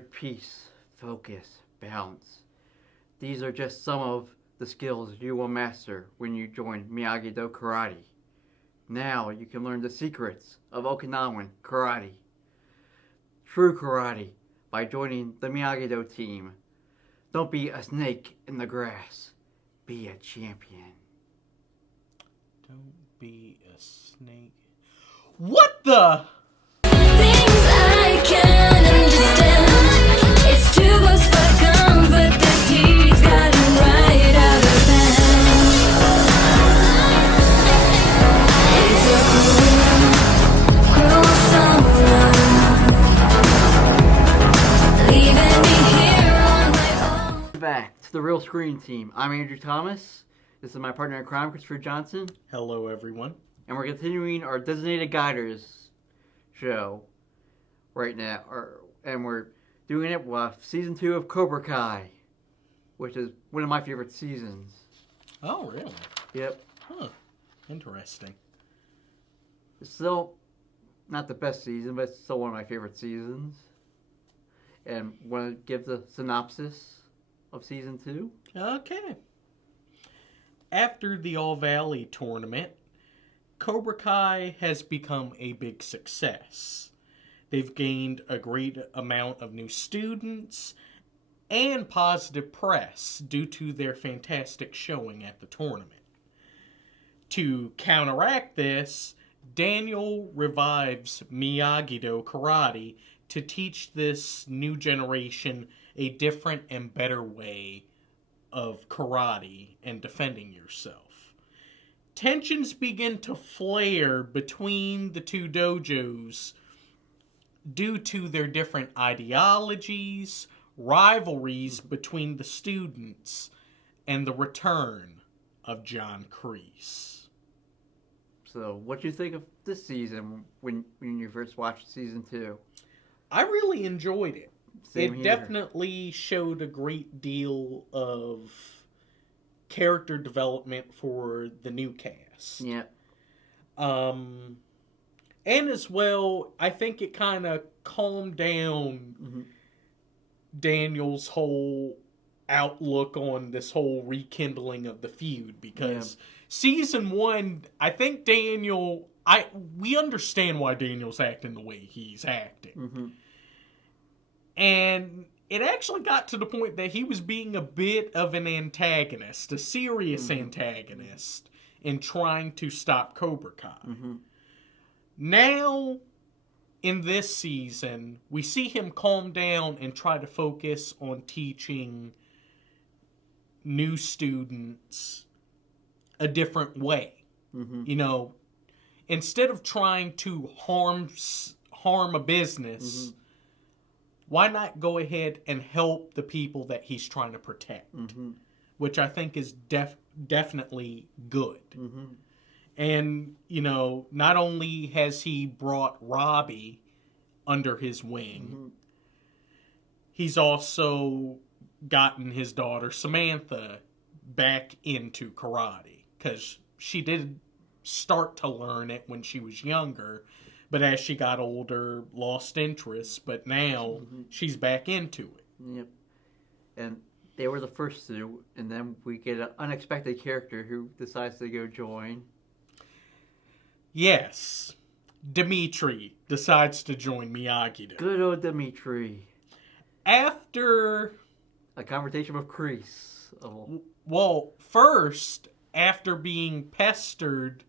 Peace, focus, balance. These are just some of the skills you will master when you join Miyagi-Do Karate. Now you can learn the secrets of Okinawan karate. True karate by joining the Miyagi-Do team. Don't be a snake in the grass. Be a champion. Don't be a snake. What the? Things I can't understand. It's too close for comfort. This heat's got him right out of hand. It's a cruel summer, leaving me here on my own. Back to the Real Screen Team. I'm Andrew Thomas. This is my partner in crime, Christopher Johnson. Hello, everyone. And we're continuing our Designated Guiders show right now. And we're doing it with Season 2 of Cobra Kai, which is one of my favorite seasons. Oh, really? Yep. Huh. Interesting. It's still not the best season, but it's still one of my favorite seasons. And want to give the synopsis of Season 2? Okay. After the All Valley tournament, Cobra Kai has become a big success. They've gained a great amount of new students and positive press due to their fantastic showing at the tournament. To counteract this, Daniel revives Miyagi-Do karate to teach this new generation a different and better way of karate and defending yourself. Tensions begin to flare between the two dojos due to their different ideologies, rivalries between the students, and the return of John Kreese. So, what do you think of this season when you first watched Season 2? I really enjoyed it. Same it here. Definitely showed a great deal of character development for the new cast. Yeah. And as well, I think it kind of calmed down Daniel's whole outlook on this whole rekindling of the feud, because Season 1, I think we understand why Daniel's acting the way he's acting. And it actually got to the point that he was being a bit of an antagonist, a serious antagonist, in trying to stop Cobra Kai. Now, in this season, we see him calm down and try to focus on teaching new students a different way. You know, instead of trying to harm a business, why not go ahead and help the people that he's trying to protect? Which I think is definitely good. And, you know, not only has he brought Robbie under his wing, he's also gotten his daughter Samantha back into karate. Because she did start to learn it when she was younger, but as she got older, lost interest. But now she's back into it. Yep. And they were the first two, and then we get an unexpected character who decides to go join. Yes. Dimitri decides to join Miyagi-Do. Good old Dimitri. After... a confrontation with Kreese. Well, first, after being pestered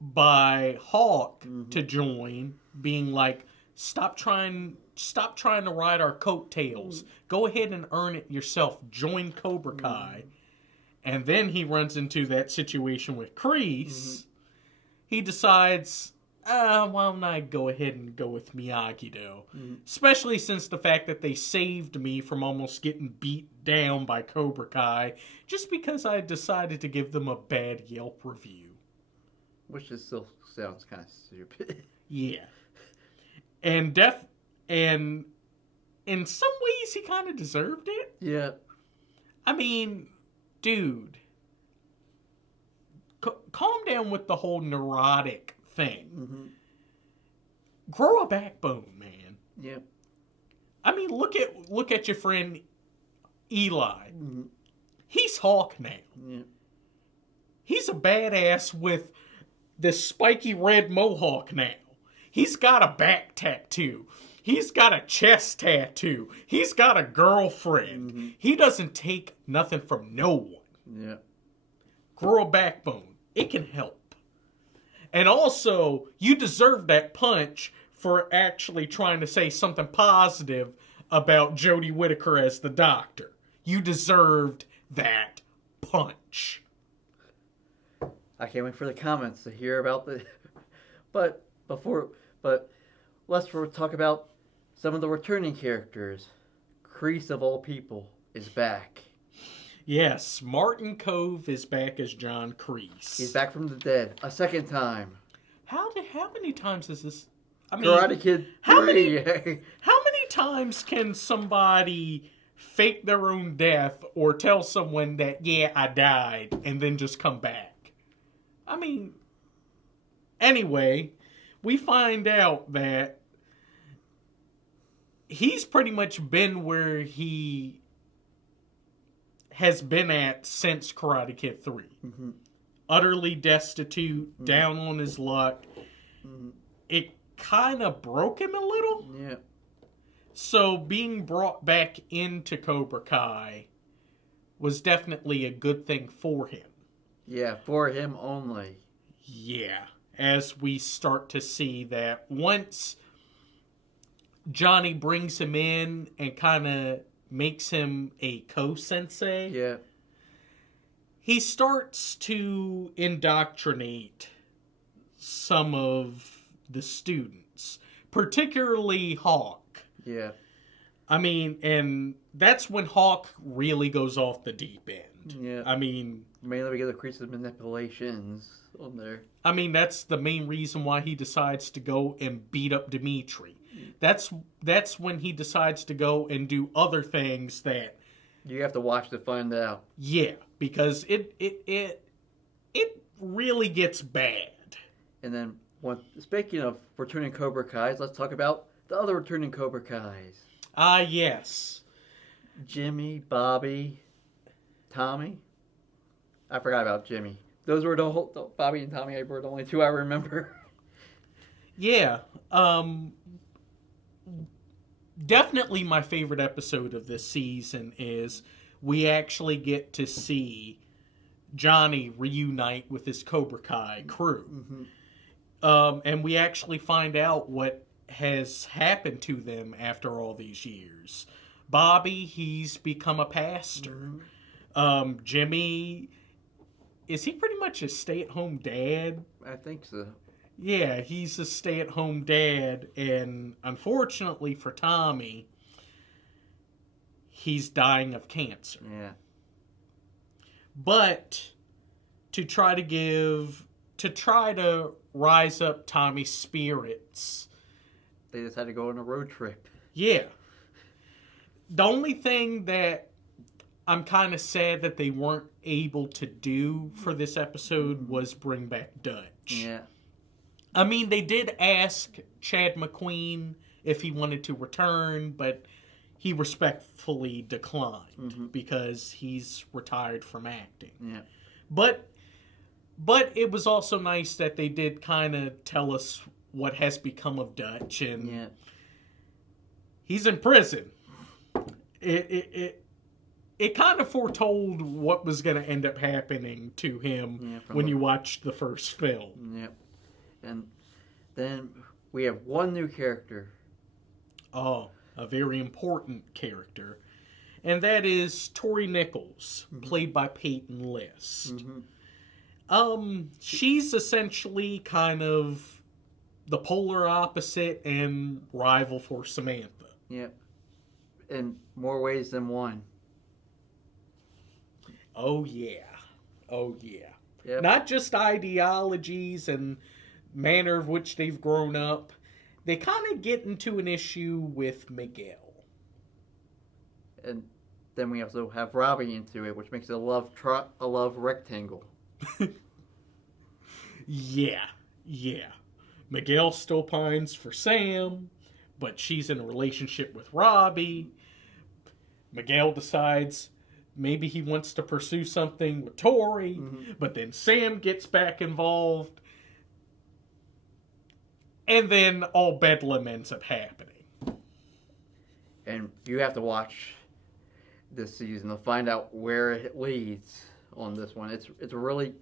by Hawk to join, being like, stop trying to ride our coattails. Go ahead and earn it yourself. Join Cobra Kai. And then he runs into that situation with Kreese. He decides, why don't I go ahead and go with Miyagi-Do? Especially since the fact that they saved me from almost getting beat down by Cobra Kai just because I decided to give them a bad Yelp review. Which just still sounds kind of stupid. Yeah. And in some ways he kind of deserved it. Yeah. I mean, dude, calm down with the whole neurotic thing. Grow a backbone, man. Yep. I mean, look at your friend Eli. Mm-hmm. He's Hawk now. Yeah. He's a badass with this spiky red mohawk now. He's got a back tattoo. He's got a chest tattoo. He's got a girlfriend. Mm-hmm. He doesn't take nothing from no one. Yeah. Grow a backbone. It can help. And also, you deserve that punch for actually trying to say something positive about Jodie Whittaker as the Doctor. You deserved that punch. I can't wait for the comments to hear about the. But let's talk about some of the returning characters. Kreese of all people is back. Yes, Martin Cove is back as John Kreese. He's back from the dead a second time. How many times is this? I Karate Kid 3. how many times can somebody fake their own death or tell someone that, yeah, I died, and then just come back? I mean, anyway, we find out that he's pretty much been where he has been at since Karate Kid 3. Mm-hmm. Utterly destitute, down on his luck. Mm-hmm. It kind of broke him a little. Yeah. So being brought back into Cobra Kai was definitely a good thing for him. Yeah, for him only. Yeah, as we start to see that once Johnny brings him in and kind of makes him a co-sensei, Yeah. he starts to indoctrinate some of the students, particularly Hawk. Yeah. I mean, and that's when Hawk really goes off the deep end. Yeah. I mean, Mainly because of Kreese's manipulations on there. I mean, that's the main reason why he decides to go and beat up Dimitri. That's when he decides to go and do other things that, You have to watch to find out. yeah, because it really gets bad. And then, speaking of returning Cobra Kais, let's talk about the other returning Cobra Kais. Ah, yes. Jimmy, Bobby, Tommy. I forgot about Jimmy. Those were the Bobby and Tommy were the only two I remember. Yeah. Definitely my favorite episode of this season is we actually get to see Johnny reunite with his Cobra Kai crew. Mm-hmm. And we actually find out what has happened to them after all these years. Bobby, he's become a pastor. Mm-hmm. Jimmy, is he pretty much a stay-at-home dad? I think so. Yeah, he's a stay-at-home dad, and unfortunately for Tommy, he's dying of cancer. Yeah. But to try to rise up Tommy's spirits, They just had to go on a road trip. yeah. The only thing that I'm kind of sad that they weren't able to do for this episode was bring back Dutch. Yeah. I mean, they did ask Chad McQueen if he wanted to return, but he respectfully declined because he's retired from acting. Yeah. But it was also nice that they did kind of tell us what has become of Dutch, and Yeah. he's in prison. It kind of foretold what was going to end up happening to him when you watched the first film. Yep. And then we have one new character. Oh, a very important character. And that is Tori Nichols, played by Peyton List. She's essentially kind of the polar opposite and rival for Samantha. Yep. In more ways than one. Oh, yeah. Oh, yeah. Yep. Not just ideologies and manner of which they've grown up. They kind of get into an issue with Miguel. And then we also have Robbie into it, which makes it a love rectangle. Yeah. Miguel still pines for Sam, but she's in a relationship with Robbie. Miguel decides maybe he wants to pursue something with Tori, but then Sam gets back involved. And then all bedlam ends up happening. And you have to watch this season to find out where it leads on this one. It's really,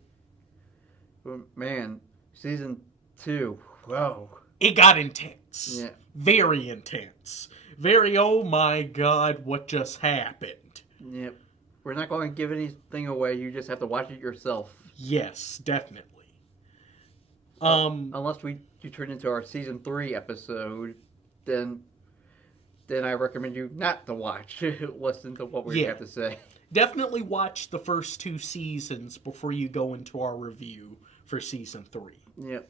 man, season 2. Whoa. It got intense. Yeah. Very intense. Very, oh my God, what just happened? Yep. We're not going to give anything away. You just have to watch it yourself. Yes, definitely. Unless you turn into our season 3 episode, then I recommend you not to watch. Listen to what we have to say. Definitely watch the first 2 seasons before you go into our review for season 3. Yep.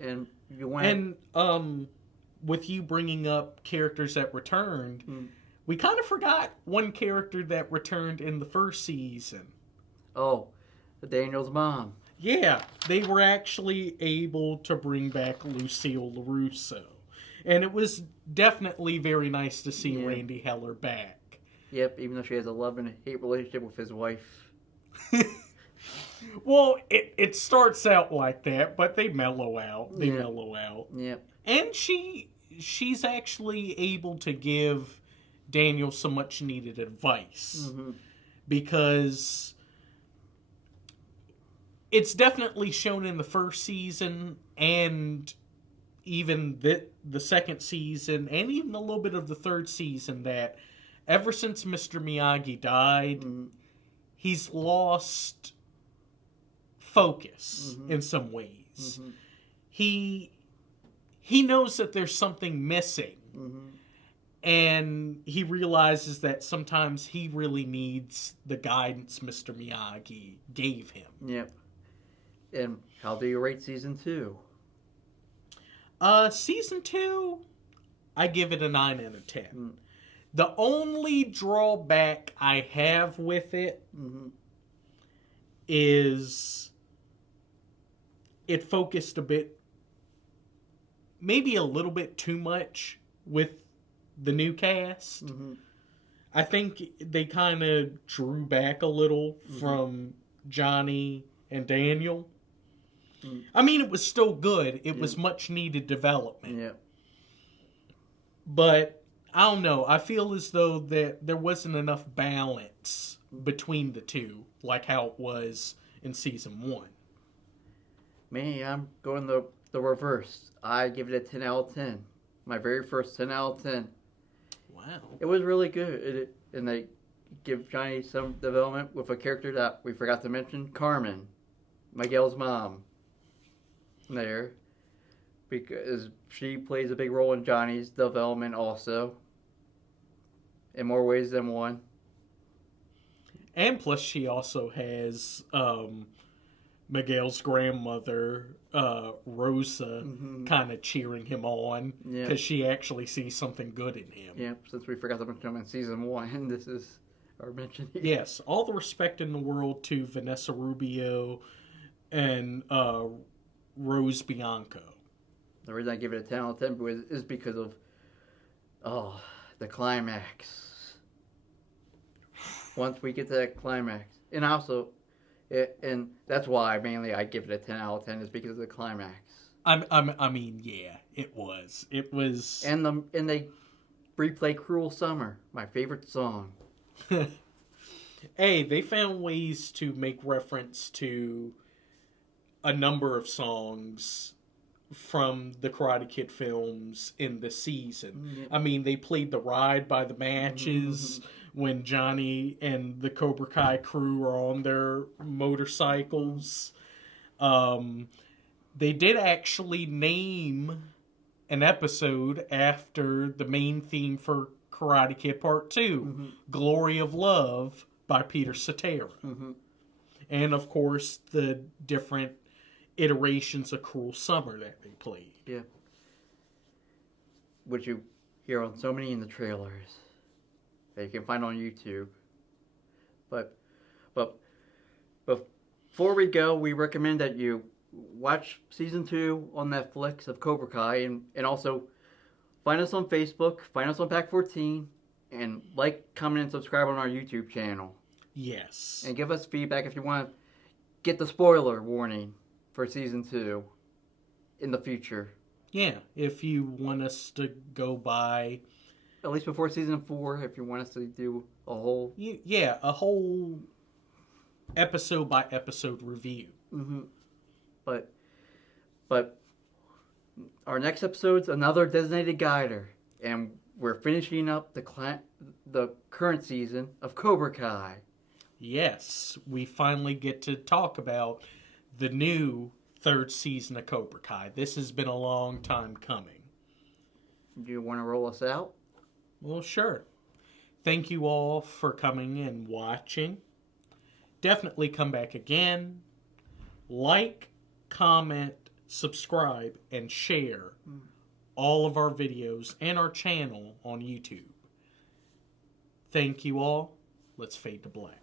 And you want with you bringing up characters that returned, we kind of forgot one character that returned in the first season. Oh, Daniel's mom. Yeah, they were actually able to bring back Lucille LaRusso. And it was definitely very nice to see Randy Heller back. Yep, even though she has a love and hate relationship with his wife. Well, it starts out like that, but they mellow out. Mellow out. Yep. And she's actually able to give Daniel some much needed advice. Because it's definitely shown in the first season and even the second season and even a little bit of the third season that ever since Mr. Miyagi died, he's lost focus in some ways. He knows that there's something missing. And he realizes that sometimes he really needs the guidance Mr. Miyagi gave him. Yep. And how do you rate season 2? Season 2, I give it a 9 out of 10. The only drawback I have with it is it focused a bit, maybe a little bit too much with the new cast. I think they kind of drew back a little from Johnny and Daniel. I mean, it was still good. It was much needed development. Yeah. But I don't know. I feel as though that there wasn't enough balance between the two, like how it was in season 1. Me, I'm going the reverse. I give it a 10 out of 10. My very first 10 out of 10. Wow. It was really good. And they give Johnny some development with a character that we forgot to mention, Carmen, Miguel's mom. There. Because she plays a big role in Johnny's development also. In more ways than one. And plus she also has Miguel's grandmother, Rosa, kind of cheering him on. Because she actually sees something good in him. Yeah, since we forgot to mention him in season 1, this is our mention here. Yes, all the respect in the world to Vanessa Rubio and Rose Bianco. The reason I give it a 10 out of 10 is because of, the climax. Once we get to that climax. And also, and that's why mainly I give it a 10 out of 10 is because of the climax. I mean, yeah, it was. It was. And they replay Cruel Summer, my favorite song. Hey, they found ways to make reference to a number of songs from the Karate Kid films in the season. I mean, they played The Ride by the Matches when Johnny and the Cobra Kai crew are on their motorcycles. They did actually name an episode after the main theme for Karate Kid Part 2, Glory of Love by Peter Cetera. And, of course, the different iterations of Cruel Summer that they played. Yeah. Which you hear on so many in the trailers that you can find on YouTube. But before we go, we recommend that you watch season 2 on Netflix of Cobra Kai and also Find us on Facebook, find us on Pack 14, and like, comment, and subscribe on our YouTube channel. Yes. And give us feedback if you want to get the spoiler warning for Season 2 in the future. Yeah, if you want us to go by... At least before Season 4, if you want us to do a whole... Yeah, a whole episode-by-episode review. Mm-hmm. But our next episode's another designated guider, and we're finishing up the current season of Cobra Kai. Yes, we finally get to talk about the new third season of Cobra Kai. This has been a long time coming. Do you want to roll us out? Well, sure. Thank you all for coming and watching. Definitely come back again. Like, comment, subscribe, and share all of our videos and our channel on YouTube. Thank you all. Let's fade to black.